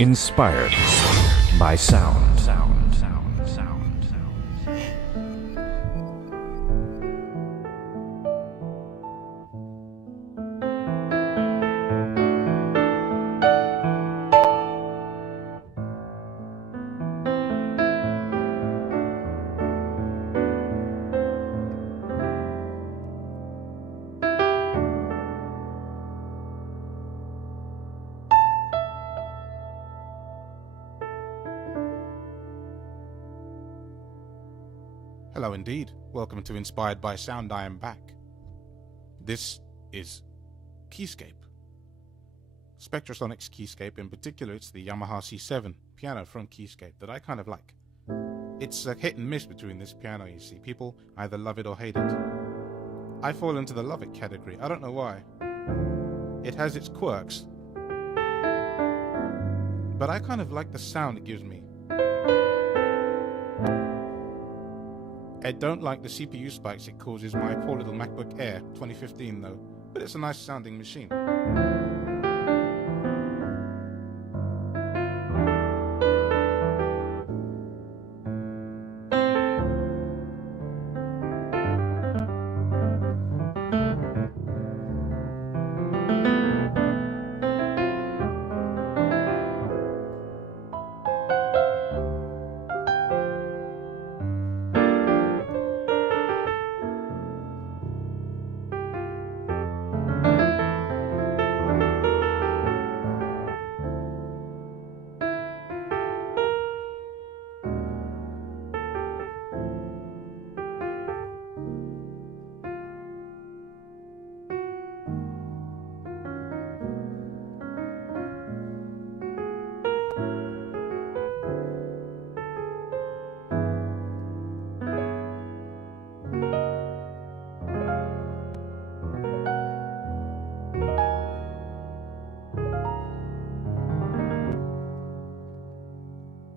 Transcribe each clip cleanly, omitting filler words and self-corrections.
Inspired by sound. Hello indeed. Welcome to Inspired by Sound. I am back. This is Keyscape. Spectrasonics Keyscape. In particular, it's the Yamaha C7 piano from Keyscape that I kind of like. It's a hit and miss between this piano, you see. People either love it or hate it. I fall into the love it category. I don't know why. It has its quirks, but I kind of like the sound it gives me. I don't like the CPU spikes it causes my poor little MacBook Air 2015 though, but it's a nice sounding machine.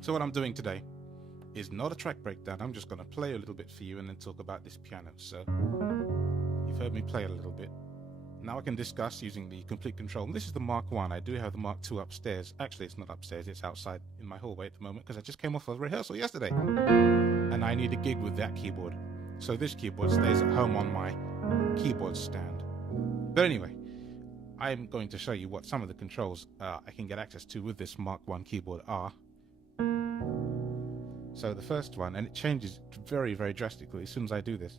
So what I'm doing today is not a track breakdown. I'm just going to play a little bit for you and then talk about this piano. So you've heard me play a little bit. Now I can discuss using the complete control. And this is the Mark 1. I do have the Mark 2 upstairs. Actually, it's not upstairs. It's outside in my hallway at the moment because I just came off a rehearsal yesterday. And I need a gig with that keyboard. So this keyboard stays at home on my keyboard stand. But anyway, I'm going to show you what some of the controls I can get access to with this Mark 1 keyboard are. So the first one, and it changes very, very drastically as soon as I do this.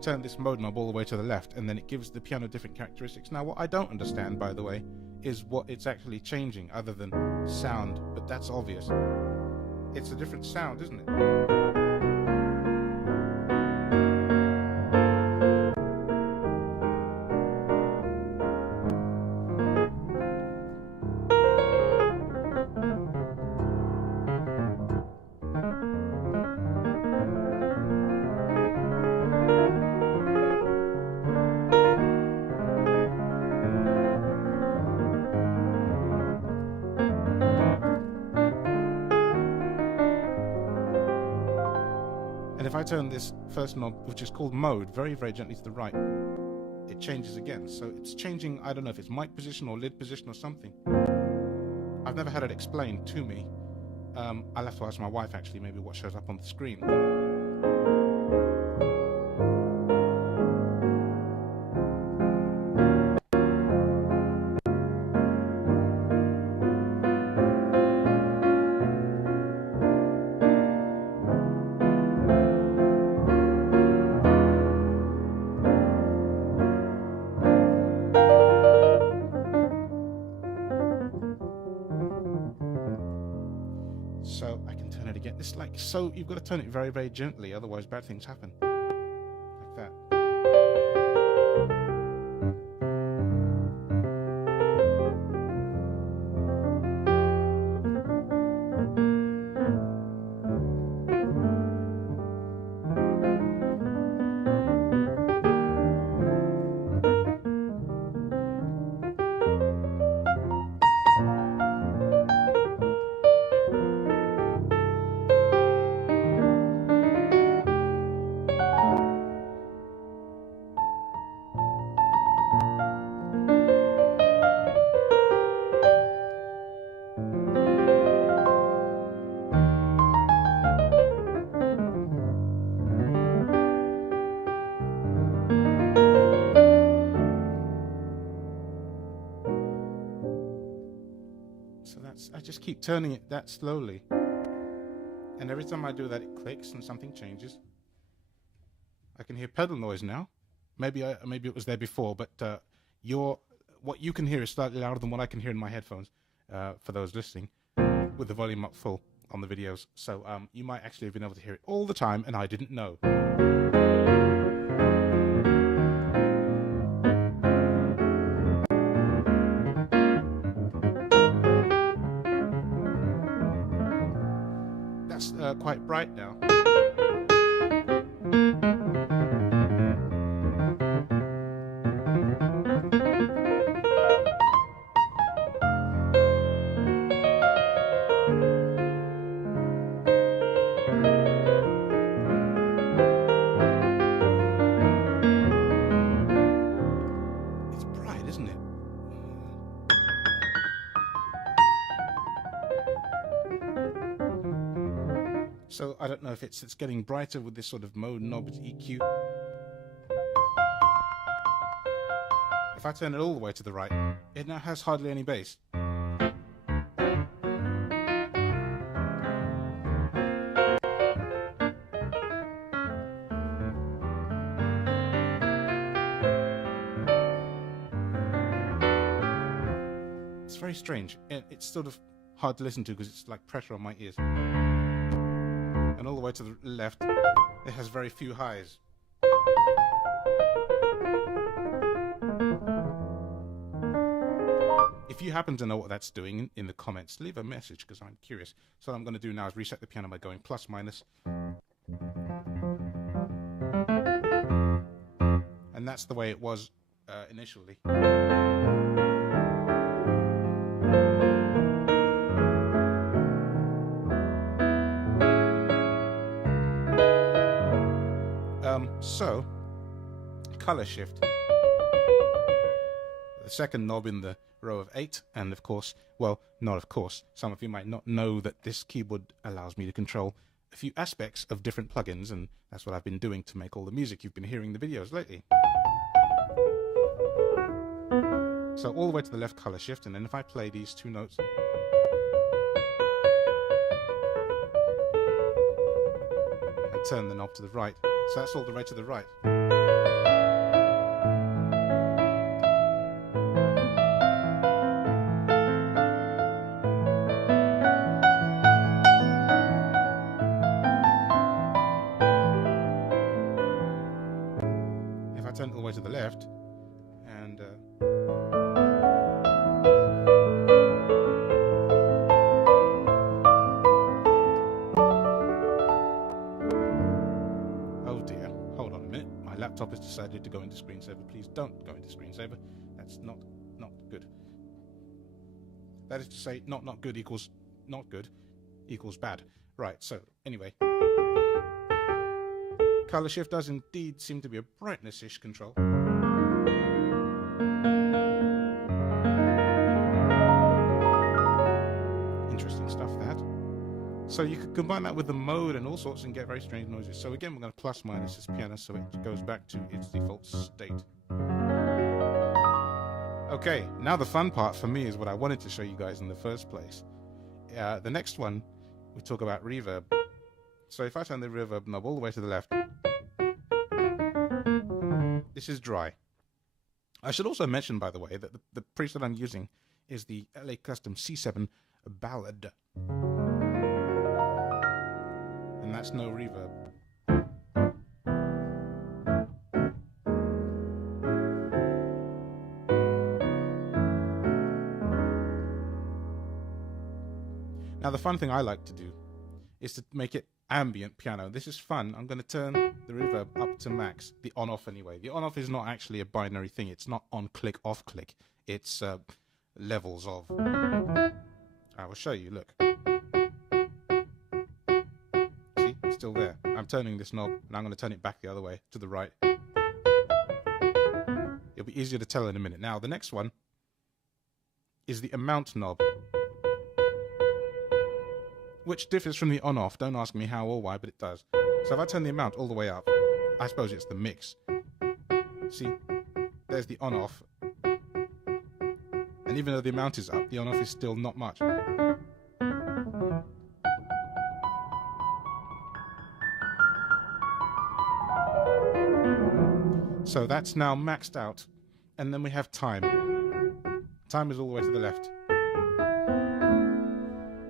Turn this mode knob all the way to the left, and then it gives the piano different characteristics. Now, what I don't understand, by the way, is what it's actually changing other than sound, but that's obvious. It's a different sound, isn't it? And if I turn this first knob, which is called mode, very, very gently to the right, it changes again. So it's changing, I don't know if it's mic position or lid position or something. I've never had it explained to me. I'll have to ask my wife actually, maybe what shows up on the screen. So I can turn it again. It's like, so you've got to turn it very, very gently, otherwise bad things happen. Like that. So I just keep turning it that slowly. And every time I do that, it clicks and something changes. I can hear pedal noise now. Maybe it was there before, but what you can hear is slightly louder than what I can hear in my headphones, for those listening, with the volume up full on the videos. So you might actually have been able to hear it all the time, and I didn't know. That's quite bright now. It's bright, isn't it? So I don't know if it's getting brighter with this sort of mode knob EQ. If I turn it all the way to the right, it now has hardly any bass. It's very strange. It's sort of hard to listen to because it's like pressure on my ears. And all the way to the left, it has very few highs. If you happen to know what that's doing in the comments, leave a message because I'm curious. So what I'm going to do now is reset the piano by going plus minus. And that's the way it was initially. So, color shift. The second knob in the row of 8, and of course, well, not of course, some of you might not know that this keyboard allows me to control a few aspects of different plugins, and that's what I've been doing to make all the music you've been hearing in the videos lately. So all the way to the left, color shift, and then if I play these two notes, and turn the knob to the right, so that's all the way to the right. If I turn it all the way to the left, and oh dear, hold on a minute. My laptop has decided to go into screensaver. Please don't go into screensaver. That's not good. That is to say, not good equals not good equals bad. Right, so anyway. Color shift does indeed seem to be a brightness-ish control. Interesting stuff, that. So you could combine that with the mode and all sorts and get very strange noises. So again, we're going to plus minus this piano so it goes back to its default state. Okay, now the fun part for me is what I wanted to show you guys in the first place. The next one, we talk about reverb. So if I turn the reverb knob all the way to the left, this is dry. I should also mention, by the way, that the preset I'm using is the LA Custom C7 Ballad. And that's no reverb. Now the fun thing I like to do is to make it ambient piano. This is fun. I'm going to turn the reverb up to max, the on-off anyway. The on-off is not actually a binary thing. It's not on-click, off-click. It's levels of. I will show you, look. See, it's still there. I'm turning this knob, and I'm going to turn it back the other way, to the right. It'll be easier to tell in a minute. Now, the next one is the amount knob, which differs from the on-off. Don't ask me how or why, but it does. So if I turn the amount all the way up, I suppose it's the mix. See, there's the on-off. And even though the amount is up, the on-off is still not much. So that's now maxed out. And then we have time. Time is all the way to the left.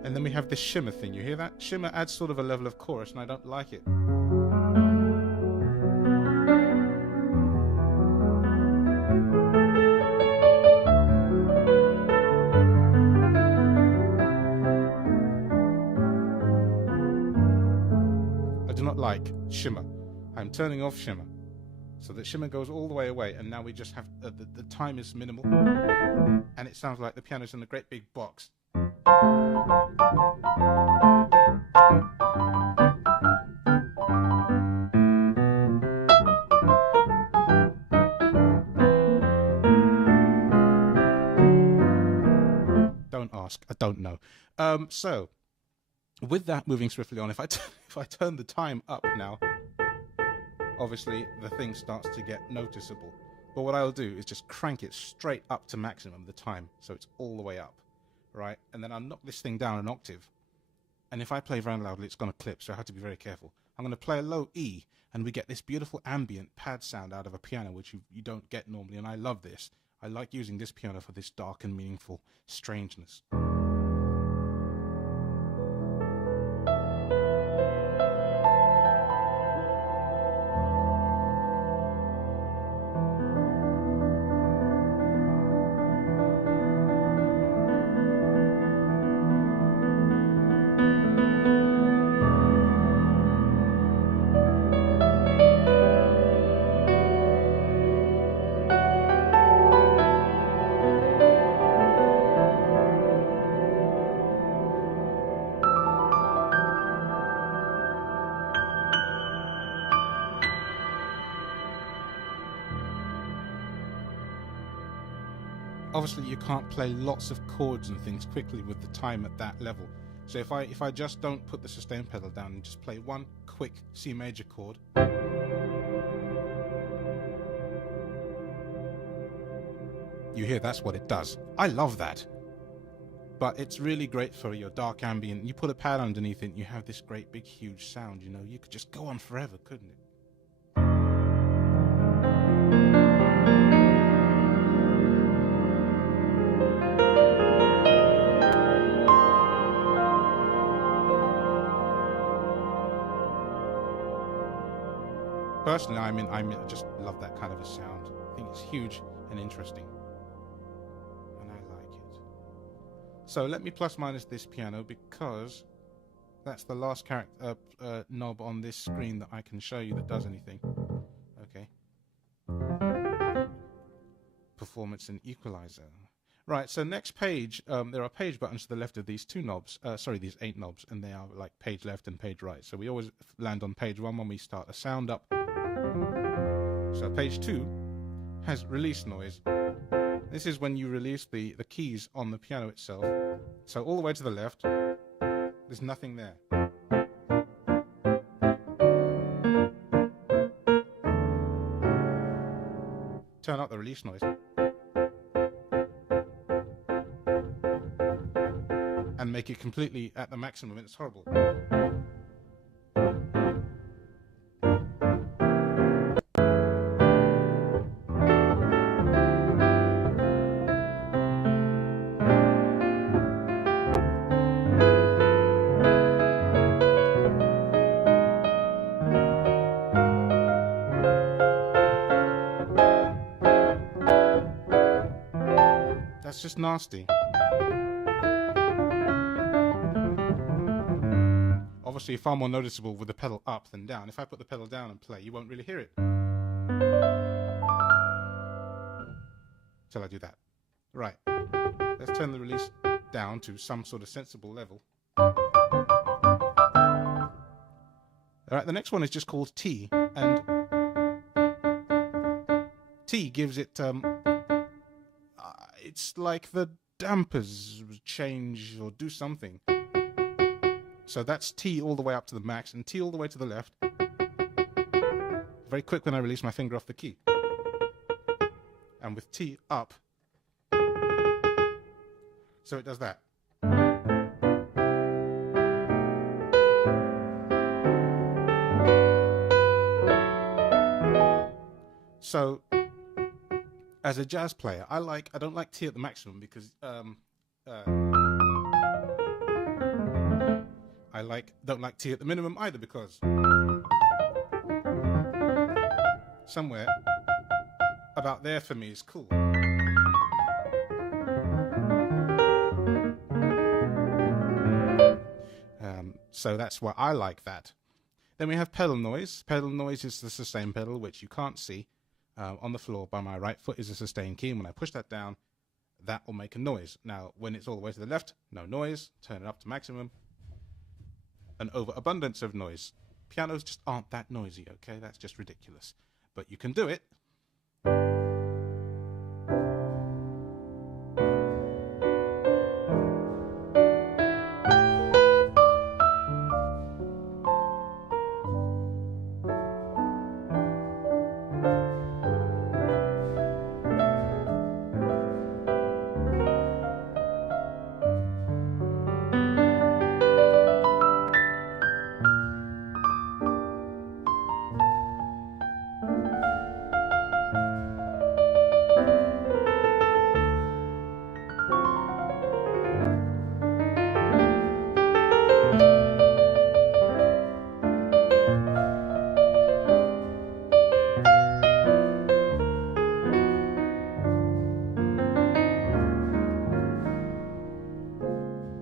And then we have this shimmer thing. You hear that? Shimmer adds sort of a level of chorus, and I don't like it. I do not like shimmer. I'm turning off shimmer. So that shimmer goes all the way away, and now we just have the time is minimal, and it sounds like the piano's in a great big box. Don't ask, I don't know. So with that moving swiftly on, if I turn the time up now, obviously the thing starts to get noticeable. But what I'll do is just crank it straight up to maximum, the time, so it's all the way up, right? And then I'll knock this thing down an octave. And if I play very loudly, it's going to clip, so I have to be very careful. I'm going to play a low E, and we get this beautiful ambient pad sound out of a piano, which you don't get normally, and I love this. I like using this piano for this dark and meaningful strangeness. Obviously you can't play lots of chords and things quickly with the time at that level. So if I just don't put the sustain pedal down and just play one quick C major chord, you hear that's what it does. I love that. But it's really great for your dark ambient. You put a pad underneath it and you have this great big huge sound, you know. You could just go on forever, couldn't it? Personally, I just love that kind of a sound. I think it's huge and interesting, and I like it. So let me plus minus this piano, because that's the last knob on this screen that I can show you that does anything. Okay. Performance and equalizer. Right, so next page, there are page buttons to the left of these two knobs, these 8 knobs, and they are like page left and page right. So we always land on page 1 when we start a sound up. So page 2 has release noise. This is when you release the keys on the piano itself. So all the way to the left, there's nothing there. Turn up the release noise. And make it completely at the maximum, and it's horrible. That's just nasty. Obviously far more noticeable with the pedal up than down. If I put the pedal down and play, you won't really hear it. Till I do that. Right. Let's turn the release down to some sort of sensible level. Alright, the next one is just called T, and T gives it, it's like the dampers change or do something. So that's T all the way up to the max, and T all the way to the left. Very quick when I release my finger off the key. And with T up, So it does that. So as a jazz player, I don't like T at the maximum because don't like T at the minimum either, because somewhere about there for me is cool. So that's why I like that. Then we have pedal noise. Pedal noise is the sustain pedal, which you can't see. On the floor by my right foot is a sustain key, and when I push that down, that will make a noise. Now, when it's all the way to the left, no noise. Turn it up to maximum. An overabundance of noise. Pianos just aren't that noisy, okay? That's just ridiculous. But you can do it.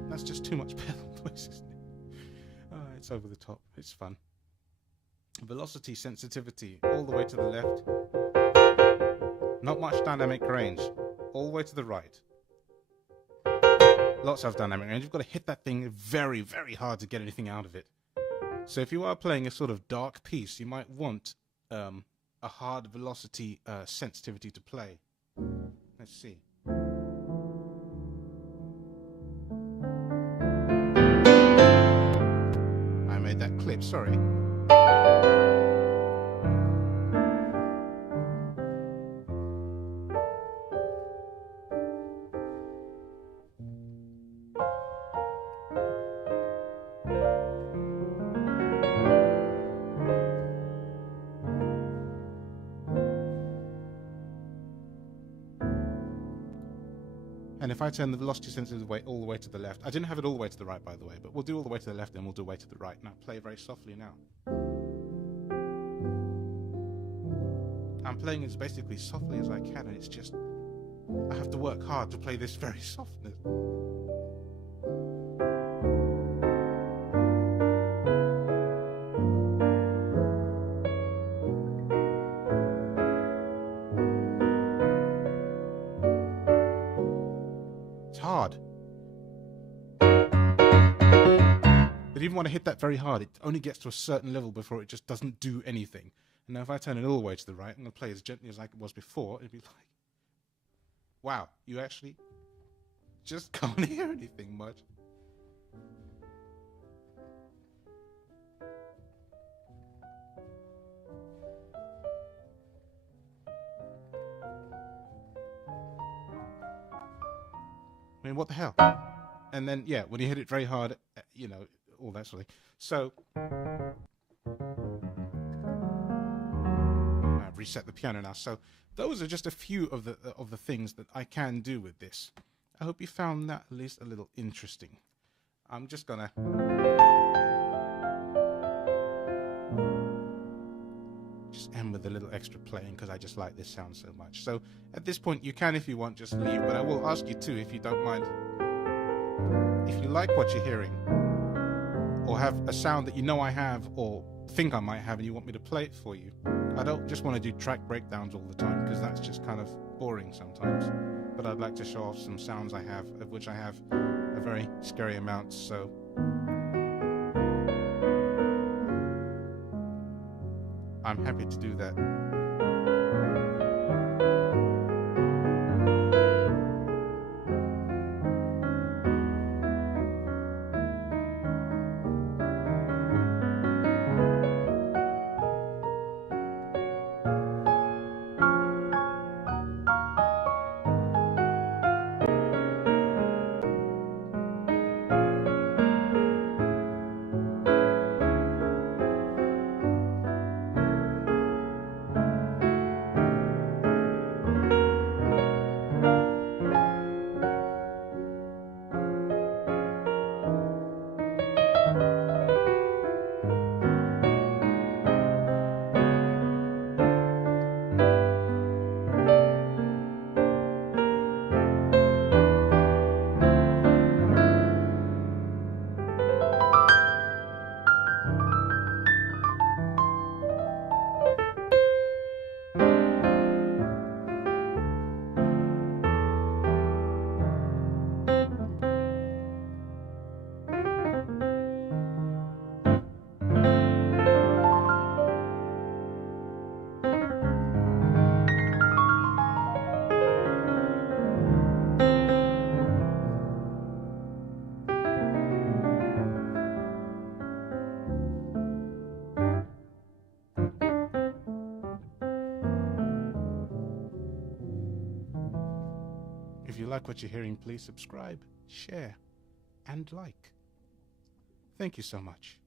That's just too much pedal noise, isn't it? It's over the top. It's fun. Velocity, sensitivity, all the way to the left. Not much dynamic range. All the way to the right. Lots of dynamic range. You've got to hit that thing very, very hard to get anything out of it. So if you are playing a sort of dark piece, you might want a hard velocity sensitivity to play. Let's see. I made that clip, sorry. And if I turn the velocity sensitivity all the way to the left, I didn't have it all the way to the right, by the way, but we'll do all the way to the left and we'll do way to the right. Now play very softly now. I'm playing as basically softly as I can, and it's just, I have to work hard to play this very softly. Hard. But even when I hit that very hard, it only gets to a certain level before it just doesn't do anything. And now if I turn it all the way to the right, I'm going to play as gently as like it was before. It'd be like, wow, you actually just can't hear anything much. I mean, what the hell? And then, yeah, when you hit it very hard, you know, all that sort of thing. So, I've reset the piano now. So, those are just a few of the things that I can do with this. I hope you found that at least a little interesting. I'm just gonna end with a little extra playing because I just like this sound so much. So at this point you can, if you want, just leave, but I will ask you too, if you don't mind, if you like what you're hearing or have a sound that you know I have or think I might have and you want me to play it for you. I don't just want to do track breakdowns all the time because that's just kind of boring sometimes, but I'd like to show off some sounds I have, of which I have a very scary amount. So I'm happy to do that. If you like what you're hearing, please subscribe, share, and like. Thank you so much.